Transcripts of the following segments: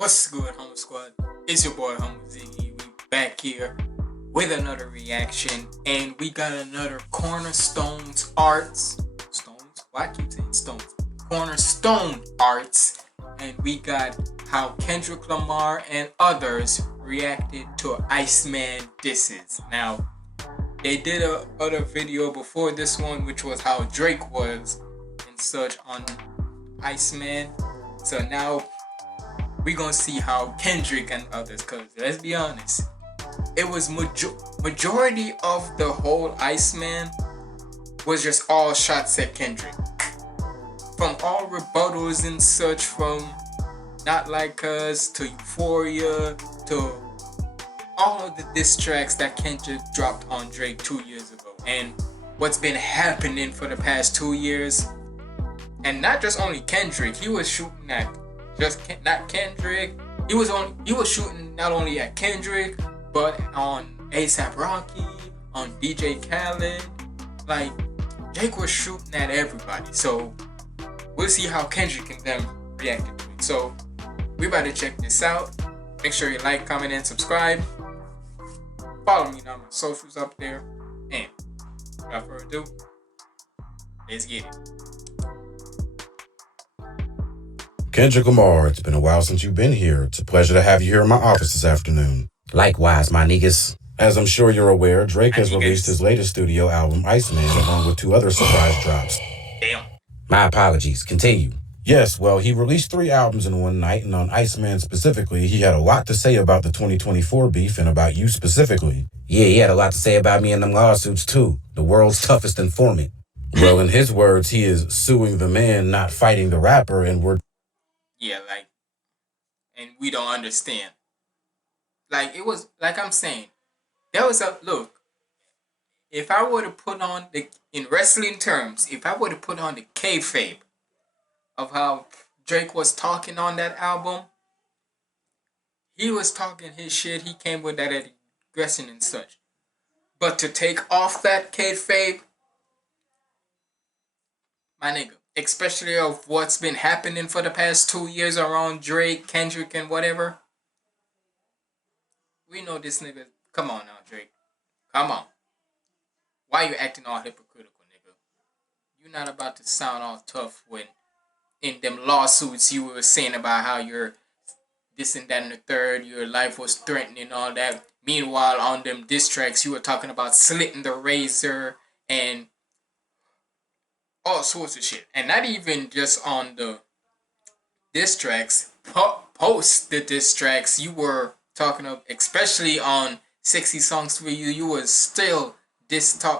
What's good, Humble Squad? It's your boy HumbleZiggy. We back here with another reaction, and we got another Cornerstones Arts. Stones? Why I keep saying stones? Cornerstone Arts, and we got how Kendrick Lamar and others reacted to ICEMAN disses. Now, they did a other video before this one, which was how Drake was and such on ICEMAN. So now we gonna see how Kendrick and others, cause let's be honest, it was majority of the whole Iceman was just all shots at Kendrick. From all rebuttals and such, from Not Like Us to Euphoria to all of the diss tracks that Kendrick dropped on Drake 2 years ago, and what's been happening for the past 2 years. And not just only Kendrick, he was shooting at not Kendrick. He was shooting not only at Kendrick, but on ASAP Rocky, on DJ Khaled. Like, Drake was shooting at everybody. So we'll see how Kendrick and them reacted to it. So we about to check this out. Make sure you like, comment, and subscribe. Follow me on my socials up there. And without further ado, let's get it. Kendrick Lamar, it's been a while since you've been here. It's a pleasure to have you here in my office this afternoon. Likewise, my niggas. As I'm sure you're aware, Drake has released his latest studio album, Iceman, along with 2 other surprise drops. Damn. My apologies. Continue. Yes, well, he released 3 albums in one night, and on Iceman specifically, he had a lot to say about the 2024 beef and about you specifically. Yeah, he had a lot to say about me in them lawsuits, too. The world's toughest informant. Well, in his words, he is suing the man, not fighting the rapper, and we're... Yeah, like, and we don't understand. Like, it was, like I'm saying, there was a, look, if I were to put on in wrestling terms, if I were to put on the kayfabe of how Drake was talking on that album, he was talking his shit, he came with that aggression and such. But to take off that kayfabe, my nigga, especially of what's been happening for the past 2 years around Drake, Kendrick, and whatever. We know this nigga. Come on now, Drake. Come on. Why you acting all hypocritical, nigga? You're not about to sound all tough when in them lawsuits you were saying about how you're this and that and the third, your life was threatened and all that. Meanwhile, on them diss tracks, you were talking about slitting the razor and all sorts of shit. And not even just on the diss tracks. Post the diss tracks, you were talking of, especially on 60 Songs for You, you was still dissing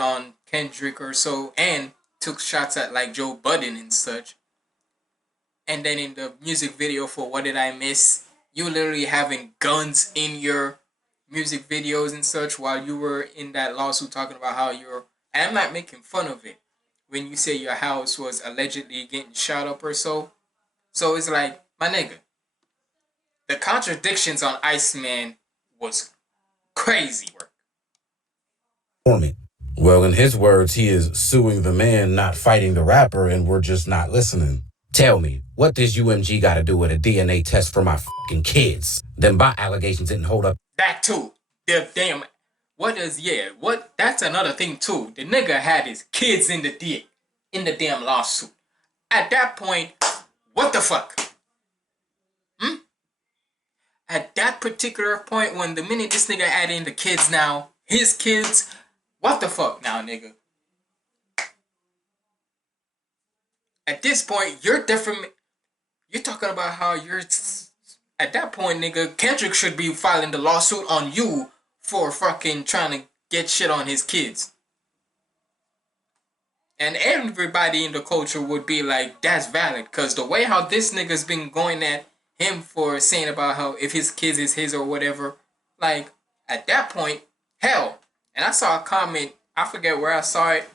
on Kendrick or so, and took shots at like Joe Budden and such. And then in the music video for What Did I Miss, you literally having guns in your music videos and such while you were in that lawsuit talking about how you're... And I'm not making fun of it when you say your house was allegedly getting shot up or so. So it's like, my nigga, the contradictions on Iceman was crazy work. Well, in his words, he is suing the man, not fighting the rapper, and we're just not listening. Tell me, what does UMG got to do with a DNA test for my fucking kids? Them bot allegations didn't hold up. That too. The damn... That's another thing too. The nigga had his kids in the damn lawsuit. At that point, what the fuck? At that particular point, when the minute this nigga add in the kids now, his kids, what the fuck now, nigga? At this point, you're different. You're talking about how you're... At that point, nigga, Kendrick should be filing the lawsuit on you for fucking trying to get shit on his kids. And everybody in the culture would be like, that's valid. Because the way how this nigga's been going at him for saying about how if his kids is his or whatever, like, at that point, hell. And I saw a comment, I forget where I saw it,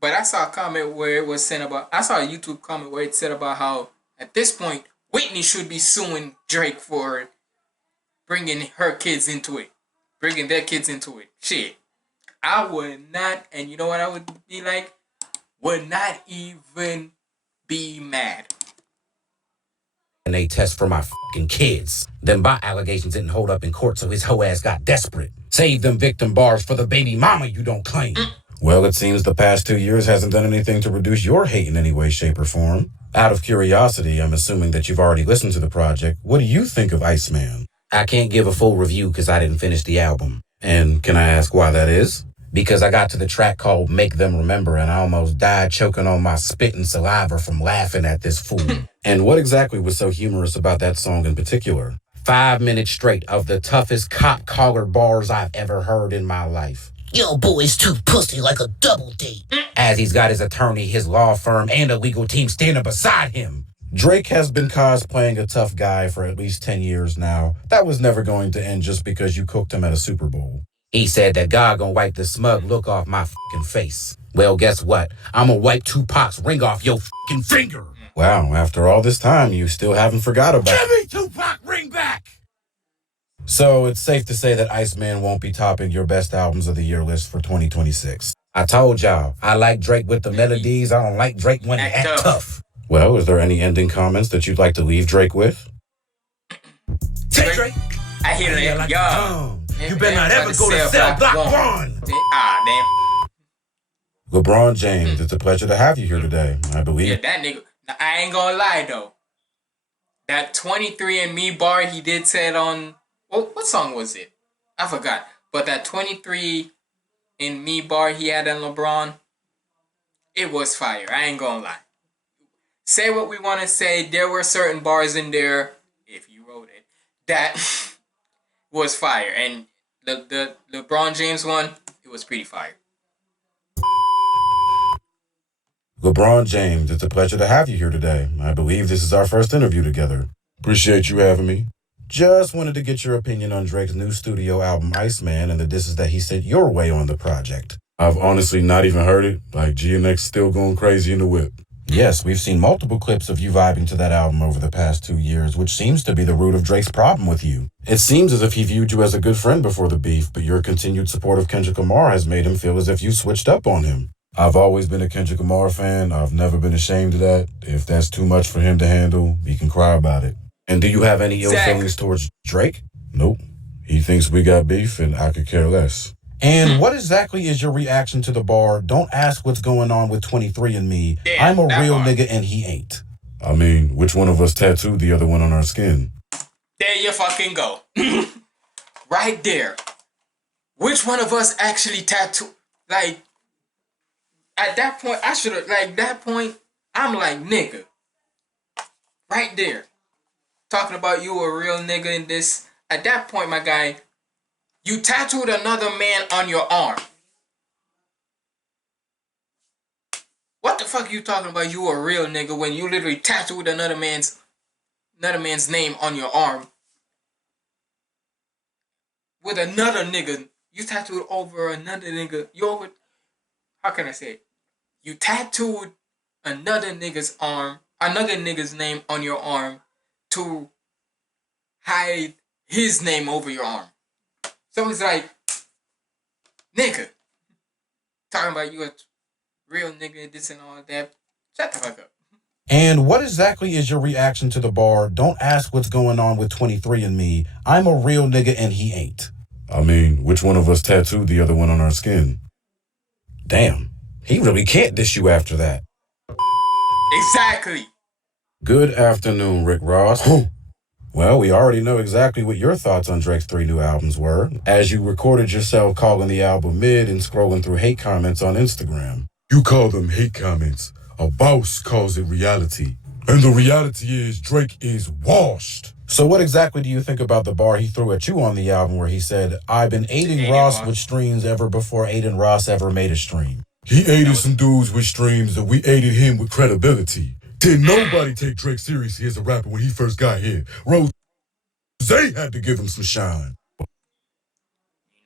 but I saw a comment where it was saying about, I saw a YouTube comment where it said about how, at this point, Whitney should be suing Drake for bringing her kids into it. Bringing their kids into it. Shit. I would not, and you know what I would be like? Would not even be mad. DNA test for my fucking kids. Them bot allegations didn't hold up in court, so his hoe ass got desperate. Save them victim bars for the baby mama you don't claim. Well, it seems the past 2 years hasn't done anything to reduce your hate in any way, shape, or form. Out of curiosity, I'm assuming that you've already listened to the project. What do you think of Iceman? I can't give a full review because I didn't finish the album. And can I ask why that is? Because I got to the track called Make Them Remember and I almost died choking on my spit and saliva from laughing at this fool. And what exactly was so humorous about that song in particular? 5 minutes straight of the toughest cop collar bars I've ever heard in my life. Yo, boy's too pussy like a double date. As he's got his attorney, his law firm, and a legal team standing beside him. Drake has been cosplaying a tough guy for at least 10 years now. That was never going to end just because you cooked him at a Super Bowl. He said that God gonna wipe the smug look off my fucking face. Well, guess what? I'm gonna wipe Tupac's ring off your fucking finger. Wow, after all this time, you still haven't forgot about Give me Tupac ring back! So it's safe to say that Iceman won't be topping your best albums of the year list for 2026. I told y'all, I like Drake with the melodies. I don't like Drake when he act tough. Well, is there any ending comments that you'd like to leave Drake with? Drake, I hear that. like Yo. you better not ever go to Cell Block 1. Ah, LeBron James, it's a pleasure to have you here today. I damn. believe. Yeah, that nigga. Now, I ain't gonna lie, though. That 23andMe bar he did said on... What song was it? I forgot. But that 23andMe bar he had on LeBron, it was fire. I ain't gonna lie. Say what we want to say. There were certain bars in there, if you wrote it, that was fire. And the LeBron James one, it was pretty fire. LeBron James, it's a pleasure to have you here today. I believe this is our first interview together. Appreciate you having me. Just wanted to get your opinion on Drake's new studio album, Iceman, and the disses that he sent your way on the project. I've honestly not even heard it. Like, GNX still going crazy in the whip. Yes, we've seen multiple clips of you vibing to that album over the past 2 years, which seems to be the root of Drake's problem with you. It seems as if he viewed you as a good friend before the beef, but your continued support of Kendrick Lamar has made him feel as if you switched up on him. I've always been a Kendrick Lamar fan. I've never been ashamed of that. If that's too much for him to handle, he can cry about it. And do you have any ill feelings towards Drake? Nope. He thinks we got beef and I could care less. And what exactly is your reaction to the bar, don't ask what's going on with 23andMe, I'm a real nigga and he ain't? I mean, which one of us tattooed the other one on our skin? There you fucking go. Right there. Which one of us actually tattooed? Like, at that point, I should have, like, that point, I'm like, nigga. Right there. Talking about you a real nigga in this. At that point, my guy, you tattooed another man on your arm. What the fuck are you talking about? You a real nigga when you literally tattooed another man's name on your arm. With another nigga. You tattooed over another nigga. How can I say it? You tattooed another nigga's name on your arm to hide his name over your arm. So it's like, nigga, talking about you a real nigga, this and all that. Shut the fuck up. And what exactly is your reaction to the bar, don't ask what's going on with 23andMe, I'm a real nigga and he ain't? I mean, which one of us tattooed the other one on our skin? Damn, he really can't dish you after that. Exactly. Good afternoon, Rick Ross. Well, we already know exactly what your thoughts on Drake's 3 new albums were, as you recorded yourself calling the album mid and scrolling through hate comments on Instagram. You call them hate comments. A boss calls it reality. And the reality is Drake is washed. So what exactly do you think about the bar he threw at you on the album where he said, I've been aiding Ross with streams ever before Aiden Ross ever made a stream? He aided some dudes with streams and we aided him with credibility. Did nobody take Drake seriously as a rapper when he first got here? Rose had to give him some shine.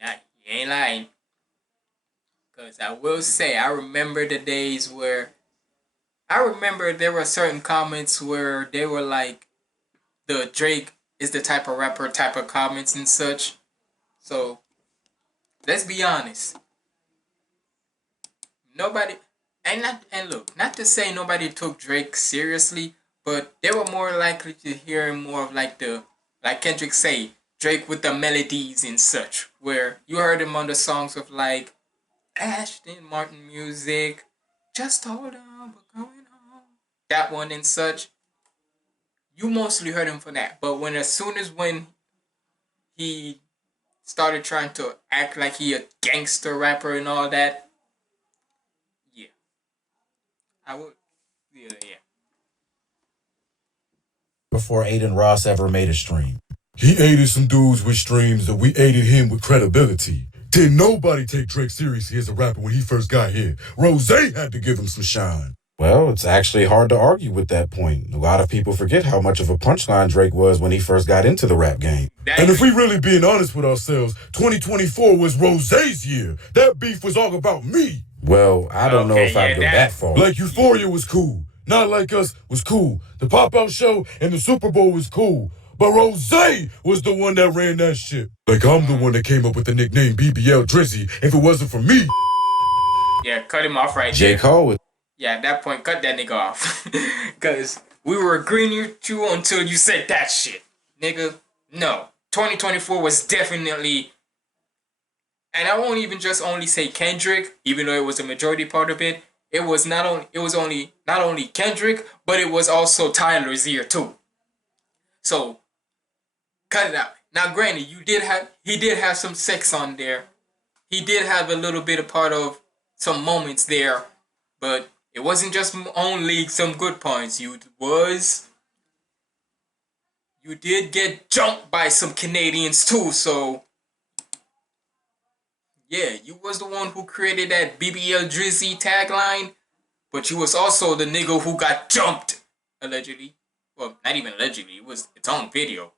You ain't lying. Because I will say, I remember the days where... I remember there were certain comments where they were like, the Drake is the type of rapper type of comments and such. So, let's be honest. Nobody... And look, not to say nobody took Drake seriously, but they were more likely to hear more of like Kendrick say, Drake with the melodies and such, where you heard him on the songs of like Ashton Martin music, Just Hold On, We're Going Home, that one and such. You mostly heard him for that, but as soon as when he started trying to act like he a gangster rapper and all that, yeah, I would, yeah. Before Aiden Ross ever made a stream. He aided some dudes with streams, and we aided him with credibility. Didn't nobody take Drake seriously as a rapper when he first got here. Rose had to give him some shine. Well, it's actually hard to argue with that point. A lot of people forget how much of a punchline Drake was when he first got into the rap game. And if we really being honest with ourselves, 2024 was Rose's year. That beef was all about me. Well, I don't know if I'd go that far. Like Euphoria was cool. Not Like Us was cool. The Pop-Out Show and the Super Bowl was cool. But Rose was the one that ran that shit. Like I'm the one that came up with the nickname BBL Drizzy. If it wasn't for me. Yeah, cut him off right J. there. Cole was. Yeah, at that point, cut that nigga off. Because we were agreeing with you until you said that shit. Nigga, no. 2024 was definitely... And I won't even just only say Kendrick, even though it was a majority part of it. It was not only Kendrick, but it was also Tyler's year too. So, cut it out. Now, granted, he did have some sex on there. He did have a little bit of part of some moments there, but it wasn't just only some good points. You did get jumped by some Canadians too, so yeah, you was the one who created that BBL Drizzy tagline, but you was also the nigga who got jumped, allegedly. Well, not even allegedly, it was its own video.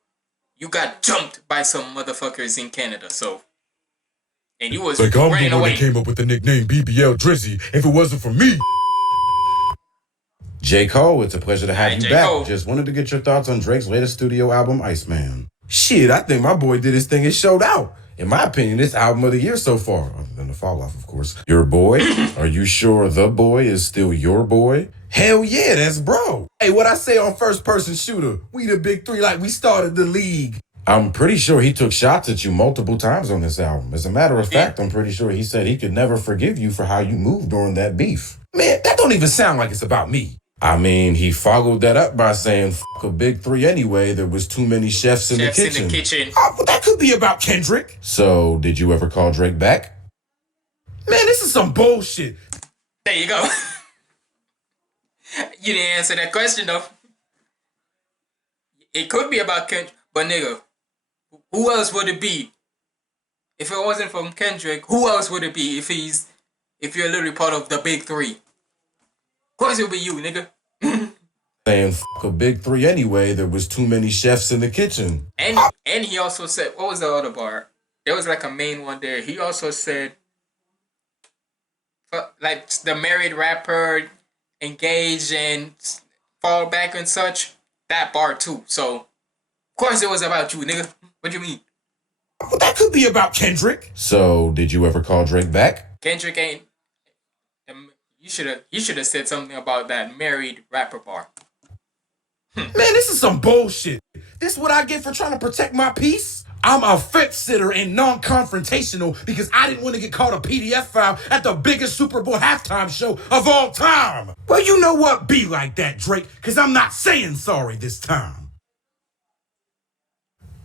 You got jumped by some motherfuckers in Canada, so... And you was like I'm running the one away. that came up with the nickname BBL Drizzy. If it wasn't for me... J. Cole, it's a pleasure to have you back. Cole. Just wanted to get your thoughts on Drake's latest studio album, ICEMAN. Shit, I think my boy did his thing and showed out. In my opinion, this album of the year so far. Other than the fall off, of course. Your boy? Are you sure the boy is still your boy? Hell yeah, that's bro. Hey, what I say on first person shooter? We the big three like we started the league. I'm pretty sure he took shots at you multiple times on this album. As a matter of fact, I'm pretty sure he said he could never forgive you for how you moved during that beef. Man, that don't even sound like it's about me. I mean, he followed that up by saying, "Fuck a big three anyway, there was too many chefs in the kitchen. Oh, well, that could be about Kendrick. So, did you ever call Drake back? Man, this is some bullshit. There you go. You didn't answer that question, though. It could be about Kendrick, but nigga, who else would it be? If it wasn't from Kendrick, who else would it be if you're literally part of the big three? Of course it'll be you, nigga. Saying, "Fuck a big three anyway, there was too many chefs in the kitchen." And he also said, what was the other bar? There was like a main one there. He also said, like the married rapper engaged and fall back and such. That bar too. So, of course it was about you, nigga. What you mean? Well, that could be about Kendrick. So, did you ever call Drake back? Kendrick ain't. You should have said something about that married rapper bar. Man, this is some bullshit. This what I get for trying to protect my peace? I'm a fence sitter and non-confrontational because I didn't want to get caught a PDF file at the biggest Super Bowl halftime show of all time. Well, you know what? Be like that, Drake, because I'm not saying sorry this time.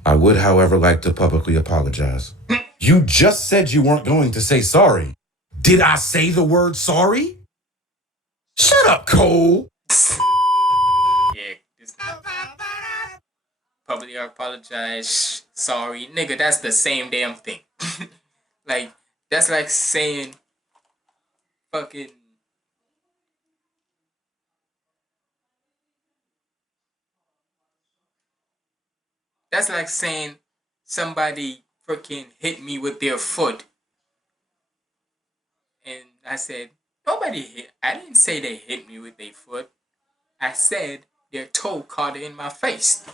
I would, however, like to publicly apologize. You just said you weren't going to say sorry. Did I say the word sorry? Shut up, Cole. Yeah. Publicly apologize. Sorry. Nigga, that's the same damn thing. Like, that's like saying fucking... That's like saying somebody freaking hit me with their foot. And I said, nobody hit. I didn't say they hit me with their foot. I said their toe caught in my face.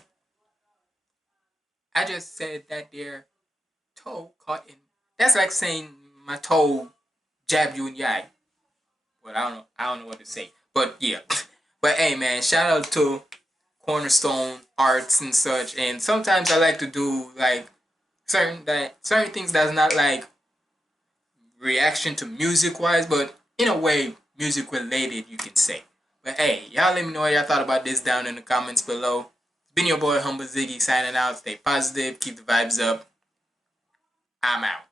I just said that their toe caught in. That's like saying my toe jabbed you in the eye. But I don't know what to say. But yeah. But hey man, shout out to cornerstone arts and such. And sometimes I like to do like certain things that's not like reaction to music wise, but in a way music related, you can say. But hey, y'all let me know what y'all thought about this down in the comments below. It's been your boy HumbleZiggy signing out. Stay positive, keep the vibes up. I'm out.